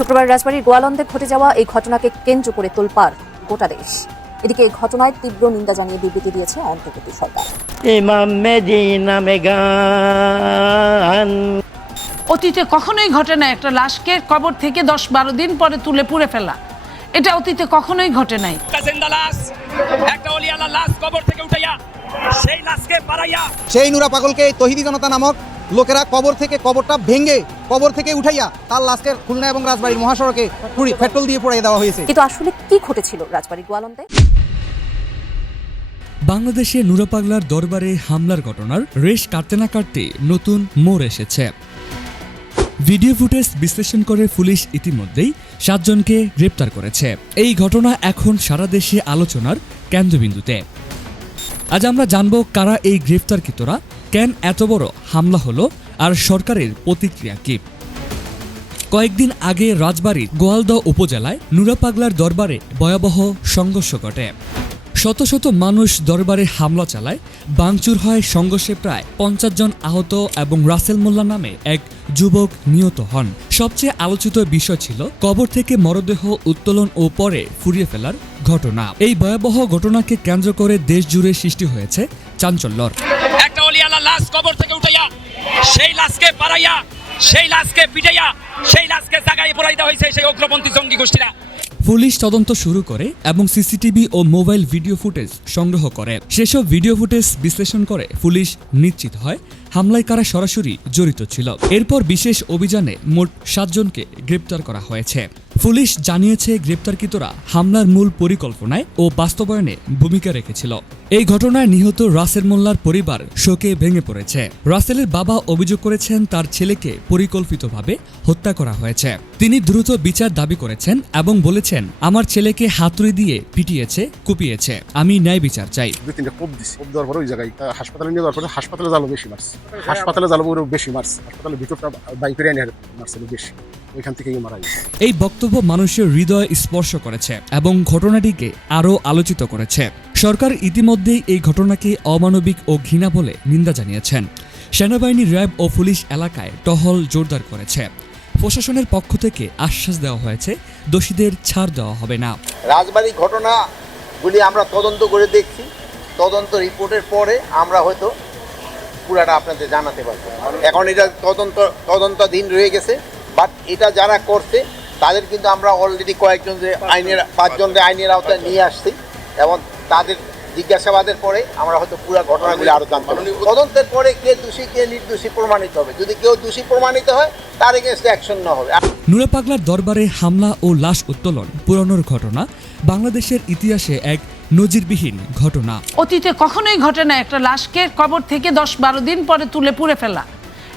শুক্রবার রাজবাড়ির গোয়ালন্দে ঘটে যাওয়া এই ঘটনাকে কেন্দ্র করে তোলপাড় গোটা দেশ। এদিকে এই ঘটনায় তীব্র নিন্দা জানিয়ে বিবৃতি দিয়েছে অন্তর্বর্তী সরকার। অতীতে কখনোই ঘটে না একটা লাশকে কবর থেকে দশ বারো দিন পরে তুলে পুড়ে ফেলা। এটা অতীতে কখনোই ঘটে নাই। একটা জিন্দা লাশ একটা অলিয়ালা লাশ কবর থেকে উঠাইয়া সেই লাশকে সেই নুরা পাগলকে তহিদি জনতা নামক লোকেরা কবর থেকে কবরটা ভেঙে কবর থেকে উঠাইয়া তার লাশকে খুলনা এবং রাজবাড়ির মহাসড়কে পুরি পেট্রোল দিয়ে পোড়াই দেওয়া হয়েছে। কিন্তু আসলে কি ঘটেছিল রাজবাড়ির গোয়ালন্দে? বাংলাদেশে নুরাপাগলার দরবারে হামলার ঘটনার রেশ কাটতে না কাটতে নতুন মোড় এসেছে। ভিডিও ফুটেজ বিশ্লেষণ করে পুলিশ ইতিমধ্যেই সাতজনকে গ্রেপ্তার করেছে। এই ঘটনা এখন সারা দেশে আলোচনার কেন্দ্রবিন্দুতে। আজ আমরা জানব কারা এই গ্রেফতারকৃতরা কেন এত বড় হামলা হলো আর সরকারের প্রতিক্রিয়া কি? কয়েকদিন আগে রাজবাড়ির গোয়ালদহ উপজেলায় নুরাপাগলার দরবারে ভয়াবহ সংঘর্ষ ঘটে। শত শত মানুষ দরবারে হামলা চালায়। বাংচুর হয় সংঘর্ষে প্রায় পঞ্চাশ জন আহত এবং রাসেল মোল্লা নামে এক যুবক নিহত হন। সবচেয়ে আলোচিত বিষয় ছিল কবর থেকে মরদেহ উত্তোলন ও পরে ফুরিয়ে ফেলার ঘটনা। এই ভয়াবহ ঘটনাকে কেন্দ্র করে দেশ জুড়ে সৃষ্টি হয়েছে চাঞ্চল্যর। অলিয়ালা লাশ কবর থেকে উঠাইয়া, সেই লাশকে পারাইয়া সেই লাশকে পিটাইয়া, সেই লাশকে দেওয়া হয়েছে সেই উগ্রপন্থী জঙ্গি গোষ্ঠীরা। পুলিশ তদন্ত শুরু করে এবং সিসিটিভি ও মোবাইল ভিডিও ফুটেজ সংগ্রহ করে। সেসব ভিডিও ফুটেজ বিশ্লেষণ করে পুলিশ নিশ্চিত হয় হামলায় কারা সরাসরি জড়িত ছিল। এরপর বিশেষ অভিযানে মোট সাতজনকে গ্রেপ্তার করা হয়েছে। পুলিশ জানিয়েছে, গ্রেপ্তারকৃতরা হামলার মূল পরিকল্পনায় ও বাস্তবায়নে ভূমিকা রেখেছিল। এই ঘটনায় নিহত রাসেল মোল্লার পরিবার শোকে ভেঙে পড়েছে। রাসেলের বাবা অভিযোগ করেছেন তার ছেলেকে পরিকল্পিতভাবে হত্যা করা হয়েছে। তিনি দ্রুত বিচার দাবি করেছেন এবং বলেছেন আমার ছেলেকে হাতুড়ি দিয়ে পিটিয়েছে কুপিয়েছে। আমি ন্যায় বিচার চাই। দুই তিনটা কোপ দিছি। কোপ দেওয়ার পরে ওই জায়গায় হাসপাতালে নিয়ে যাওয়ার পরে হাসপাতালে জালো বেশি মারছে। হাসপাতালে জালো ওরও বেশি মারছে। হাসপাতালের ভিতরটা বাইক এনে মারছে বেশি। ওইখান থেকেই মারা গেছে। এই বক্তব্য মানুষের হৃদয় স্পর্শ করেছে এবং ঘটনাটিকে আরও আলোচিত করেছে। সরকার ইতিমধ্যেই এই ঘটনাকে অমানবিক ও ঘৃণা বলে নিন্দা জানিয়েছেন। সেনাবাহিনী, র্যাব ও পুলিশ এলাকায় টহল জোরদার করেছে। প্রশাসনের পক্ষ থেকে আশ্বাস দেওয়া হয়েছে, দোষীদের ছাড় দেওয়া হবে না। রাজবাড়ি ঘটনাগুলি আমরা তদন্ত করে দেখছি। তদন্ত রিপোর্টের পরে আমরা হয়তো পুরাটা আপনাদের জানাতে পারব। এখন এটা তদন্ত, তদন্তাধীন রয়ে গেছে বাট এটা যারা করছে, তাদের কিন্তু আমরা অলরেডি কয়েকজন যে আইনের, পাঁচজনকে আইনের আওতায় নিয়ে আসছি, এবং তাদের জিজ্ঞাসাবাদের পরে আমরা হয়তো পুরো ঘটনাগুলি আরও জানতে তদন্তের পরে কে দোষী কে নির্দোষী প্রমাণিত হবে। যদি কেউ দোষী প্রমাণিত হয় তার এগেনস্টে অ্যাকশন না হবে। নুরাপাগলার দরবারে হামলা ও লাশ উত্তোলন পুরানোর ঘটনা বাংলাদেশের ইতিহাসে এক নজিরবিহীন ঘটনা। অতীতে কখনোই ঘটে না একটা লাশকে কবর থেকে দশ বারো দিন পরে তুলে পুড়ে ফেলা।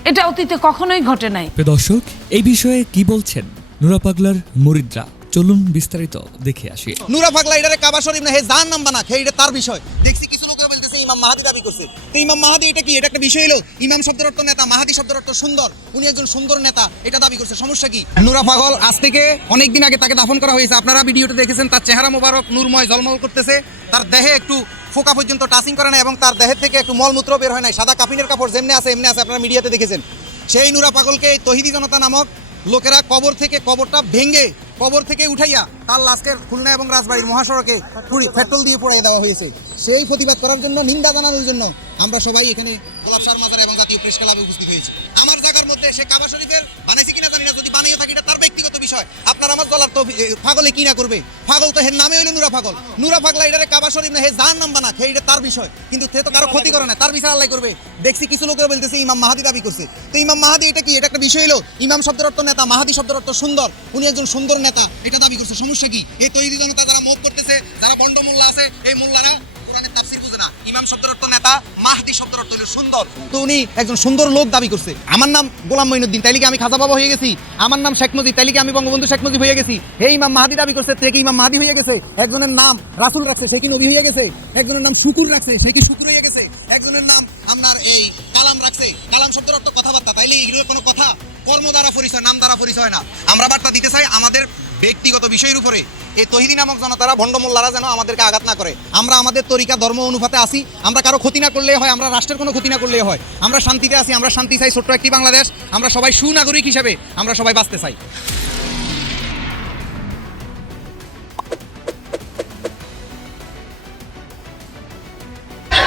এটা অতীতে কখনোই ঘটে নাই। দর্শক এই বিষয়ে কি বলছেন নুরাপাগলার মরিদরা? চলুন বিস্তারিত দেখে আসি। নুরা পাগলা এটারে কাবা শরীফ না হে জান নাম বানা খে এটা তার বিষয়। দেখছি কিছু লোকে বলতেছে ইমাম মাহাদি দাবি করছে। তো ইমাম মাহাদি এটা কি? এটা একটা বিষয় হলো ইমাম শব্দের অর্থ নেতা মাহাদি শব্দের অর্থ সুন্দর উনি একজন সুন্দর নেতা এটা দাবি করছে সমস্যা কি? নুরা পাগল আজ থেকে অনেকদিন আগে তাকে দাফন করা হয়েছে। আপনারা ভিডিওতে দেখেছেন তার চেহারা মোবারক নূরময় জলমল করতেছে। তার দেহে একটু ফোকা পর্যন্ত টাচিং করে না এবং তার দেহের থেকে একটু মলমূত্র বের হয় নাই। সাদা কাপিনের কাপড় যেমনি আছে এমনি আছে আপনারা মিডিয়াতে দেখেছেন। সেই নুরা পাগলকে এই তহিদি জনতা নামক লোকেরা কবর থেকে কবরটা ভেঙে কবর থেকে উঠাইয়া তার লাশকে খুলনা এবং রাজবাড়ির মহাসড়কে পুরি পেট্রোল দিয়ে পোড়াই দেওয়া হয়েছে। সেই প্রতিবাদ করার জন্য, নিন্দা জানানোর জন্য আমরা সবাই এখানে গোলাপসার মাজার এবং জাতীয় প্রেস ক্লাবে উপস্থিত হয়েছি। আমার জায়গার মধ্যে সে কাবা শরীফের বানাইছে পাগলে কি না করবে? পাগল তো হের নামে হইল নুরা পাগল। নুরা পাগলা এটারে কাবা শরীফ না, হে যার নাম বানা খে এটা তার বিষয়। কিন্তু সে তো কারও ক্ষতি করে না, তার বিষয় আল্লাহ করবে। দেখছি কিছু লোকের বলতেছে, ইমাম মাহাদি দাবি করছে। তো ইমাম মাহাদি এটা কি? এটা একটা বিষয় হলো ইমাম শব্দের অর্থ নেতা, মাহাদি শব্দের অর্থ সুন্দর। উনি একজন সুন্দর নেতা, এটা দাবি করছে। সমস্যা কি? এই তৈরি জনতা যারা মুভ করতেছে, যারা বন্ড মোল্লা আছে, এই মোল্লারা কোরআনের তাফসীর ইমাম শব্দের অর্থ নেতা, মাহদি শব্দের অর্থ হলো সুন্দর। তো উনি একজন সুন্দর লোক দাবি করছে। আমার নাম গোলাম মঈনুদ্দিন, তাইলে কি আমি খাজা বাবা হয়ে গেছি? আমার নাম শেখ মুজিব, তাইলে কি আমি বঙ্গবন্ধু শেখ মুজিব হয়ে গেছি? হে ইমাম মাহাদি দাবি করছে, সে কি ইমাম মাহাদি হয়ে গেছে? একজনের নাম রাসুল রাখছে, সে কি নবী হয়ে গেছে? একজনের নাম শুকুর রাখছে, সে কি শুকুর হয়ে গেছে? একজনের নাম আপনার এই কালাম রাখছে। কালাম শব্দের অর্থ কথাবার্তা, তাইলে এগুলো কোনো কথা? কর্ম দ্বারা পরিচয়, নাম দ্বারা পরিচয় না। আমরা বার্তা দিতে চাই আমাদের ব্যক্তিগত বিষয়ের উপরে। এই তহিদি নামক জনতারা ভণ্ডমোল্লারা যেন আমাদেরকে আঘাত না করে। আমরা আমাদের তরিকা, ধর্ম, অনুপাতে আসি। আমরা কারও ক্ষতি না করলে হয়, আমরা রাষ্ট্রের কোনো ক্ষতি না করলে হয়। আমরা শান্তিতে আসি আমরা শান্তি চাই ছোট্ট একটি বাংলাদেশ। আমরা সবাই সুনাগরিক হিসেবে আমরা সবাই বাঁচতে চাই।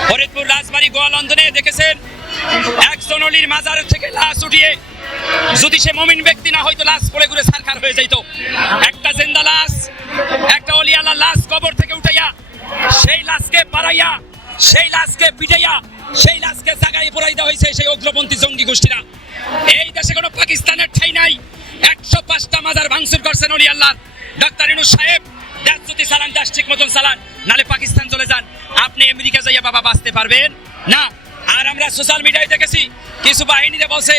ফরিদপুর রাজবাড়ী গোয়ালন্দনে দেখেছেন এক জনলির মাজার থেকে লাশ উঠিয়ে যদি সে মমিন ব্যক্তি না হয়তো লাশ পড়ে ঘুরে সারখার হয়ে যাইত। একটা যে সেই লাশকে পিটাইয়া, সেই লাশকে জাগায় পড়াই দেওয়া হয়েছে সেই উগ্রপন্থী জঙ্গি গোষ্ঠীরা। এই দেশে কোনো পাকিস্তানের ঠাই নাই। একশো পাঁচটা মাজার ভাঙচুর করছেন অলি আল্লাহ। ডাক্তার ইনু সাহেব, দেশ যদি চালান, দেশ ঠিক মতন চালান, নালে পাকিস্তান চলে যান। আপনি আমেরিকা যাইয়া বাবা বাঁচতে পারবেন? না। আর আমরা সোশ্যাল মিডিয়ায় দেখেছি, কিছু বাহিনীরা বলছে,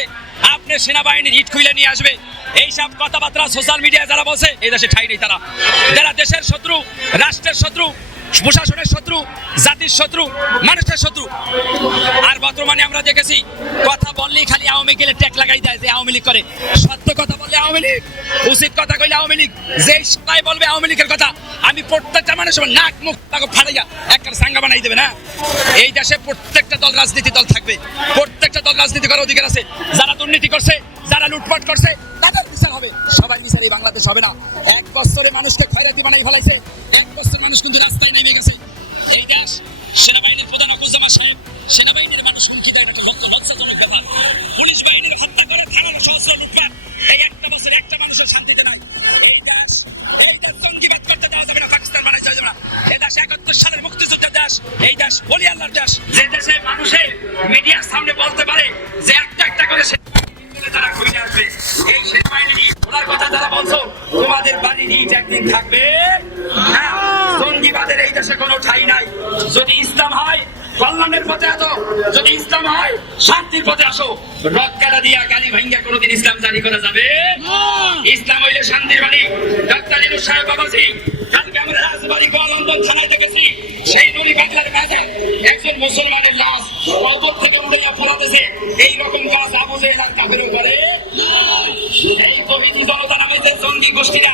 আপনি সেনাবাহিনীর হিট খুলে নিয়ে আসবে। এইসব কথাবার্তা সোশ্যাল মিডিয়ায় যারা বলছে, এই দেশে ঠাই নেই তারা। যারা দেশের শত্রু, রাষ্ট্রের শত্রু প্রশাসনের শত্রু, জাতির শত্রু, মানুষের শত্রু। আর বর্তমানে আমরা দেখেছি, কথা বললেই খালি আওয়ামী গেলে ট্যাগ লাগাই দেয় যে আওয়ামী লীগ করে। সত্য কথা বললে আওয়ামী লীগ, উচিত কথা কইলে আওয়ামী লীগ। যেই সবাই বলবে আওয়ামী লীগের কথা, আমি প্রত্যেকটা মানুষ নাক মুখ তাকে ফাটাইয়া একটা সাঙ্গা বানাই দেবে না? এই দেশে প্রত্যেকটা দল রাজনীতি দল থাকবে, প্রত্যেকটা দল রাজনীতি করার অধিকার আছে, যারা দুর্নীতি করছে যারা লুটপাট করছে, তাদের বিচার হবে। সবাই বিচার এই বাংলাদেশ হবে না। এক বছরে মানুষকে খয়রাতি বানাই ফেলাইছে। এক বছর মানুষ কিন্তু রাস্তায় নেমে গেছে। এই দেশ সেনাবাহিনীর প্রধান সাহেব, সেনাবাহিনীর মানুষ হুমকি দেয় একটা লজ্জা- লজ্জাজনক ব্যাপার। পুলিশ বাহিনীর হত্যা করে সহস্র লুটপাট। এই একটা বছর একটা মানুষের শান্তিতে নাই। এই দেশ এই দেশ জঙ্গিবাদ করতে দেওয়া যাবে না, পাকিস্তান বানাই যাবে না। এই দেশ একাত্তর সালের মুক্তিযুদ্ধের দেশ। এই দেশ বলি আল্লাহর দেশ। যে দেশে মানুষে মিডিয়ার সামনে বলতে পারে যে একটা একটা করে তারা ঘুরে আসবে। এই সেনাবাহিনী ওনার কথা যারা বলছো? তোমাদের বাড়ি নিজ একদিন থাকবে? না জঙ্গিবাদের এই দেশে কোনো ঠাই নাই। যদি ইসলাম হয় কল্যাণের পথে আসো। যদি ইসলাম হয় শান্তির পথে আসো। রক্কাটা দিয়া গালি ভাঙ্গা কোনোদিন ইসলাম জারি করা যাবে? ইসলাম হইলে শান্তির বাণী। ডাক্তার ইনু সাহেব বাবাজি কালকে রাজবাড়ি গোয়ালন্দন থানায় দেখেছি। সেই নদী বাংলার মাঝে একজন মুসলমানের লাশ কবর থেকে উড়াইয়া পড়াতেছে এই রকম কাজ আবু জেহেলার কাফেরও করে। এই তহিদি জনতা নামে যে জঙ্গি গোষ্ঠীরা।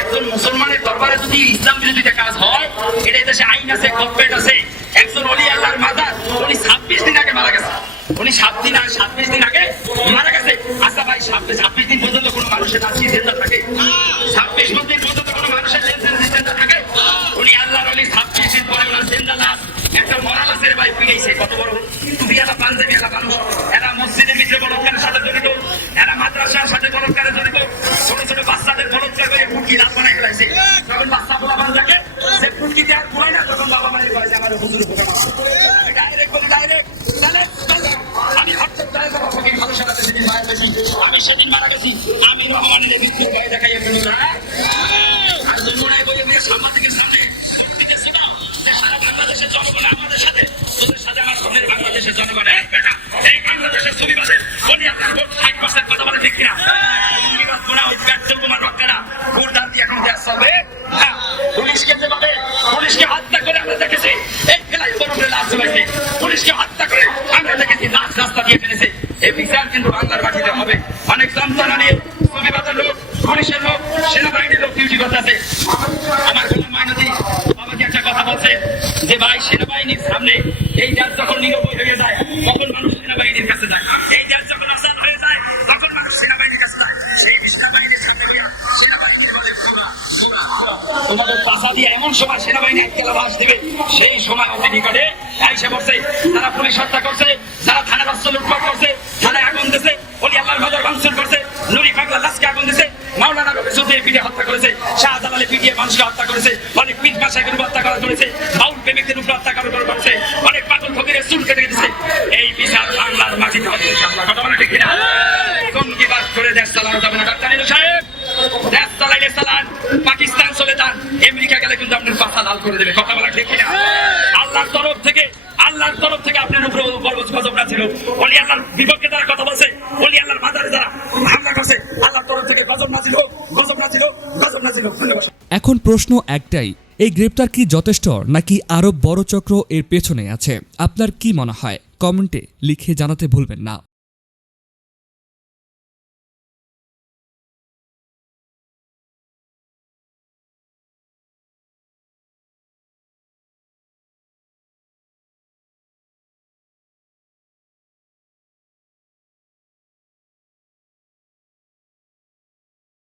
একজন মুসলমানের দরবারে যদি ইসলাম বিরোধীতে কাজ হয়, এটা দেশে আইন আছে একজন অলি আল্লাহর মাজার উনি ছাব্বিশ দিন আগে মারা গেছে। উনি সাত দিন আগে, সাতবিশ দিন আগে মারা গেছে। আচ্ছা ভাই ছাব্বিশ দিন পর্যন্ত কোনো মানুষের নাচি পিড়াইছে কত বড় টুপিয়ালা পাঞ্জাবি এলা মানুষ। এরা মসজিদের ভিতরে বলৎকারের সাথে জড়িত। এরা মাদ্রাসার সাথে বলৎকারে জড়িত। ছোট ছোট বাচ্চাদের বলৎকার করে ফুটকি লাভ বানাই ফেলাইছে তখন বাচ্চা পোলা বাচ্চাকে সে ফুটকি দেওয়ার পুরাই না, তখন বাবা মায়ের কয়েছে আমার হুজুর ডাইরেক্ট বলে ডাইরেক্ট আমি হঠাৎ আমি সেদিন মারা গেছি। আমি রহমানের মৃত্যু তোমাদের দিয়ে এমন সময় সেনাবাহিনী এক কেলা বাস দেবে। সেই সময় অতি নিকটে আইসে বসে যারা পুলিশ হত্যা করছে যারা থানা রাস্তা লুটপাট করছে থানায় আগুন দিছে অলি আল্লাহর বাজার ভাঙচুর করছে নুরি পাগলা লাশকে আগুন দিছে মাওলানা রবি চৌধুরী পিঠে হত্যা করেছে শাহজালালে পিটিয়ে মানুষকে হত্যা করেছে অনেক পিঠ উপর হত্যা করা করেছে বাউল প্রেমিকদের উপর হত্যা করা করেছে অনেক পাগল ফকিরের চুল কেটে দিয়েছে এই বিচার বাংলার মাটিতে হবে কথা বলে ঠিক কিনা? জঙ্গিবাদ করে দেশ চালানো যাবে না ডাক্তার সাহেব? পাকিস্তান চলে যান, আমেরিকা গেলে কিন্তু আপনার পাশা লাল করে দেবে। কথা বলা কিনা? আল্লাহর তরফ থেকে, আল্লাহর তরফ থেকে আপনার উপরে ছিল। অলি আল্লাহর বিপক্ষে কথা বলছে, অলি আল্লাহর হামলা করছে, আল্লাহর তরফ থেকে গজব গজব গজব এখন প্রশ্ন একটাই, এই গ্রেপ্তার কি যথেষ্ট নাকি আরও বড় চক্র এর পেছনে আছে? আপনার কি মনে হয়? কমেন্টে লিখে জানাতে ভুলবেন না।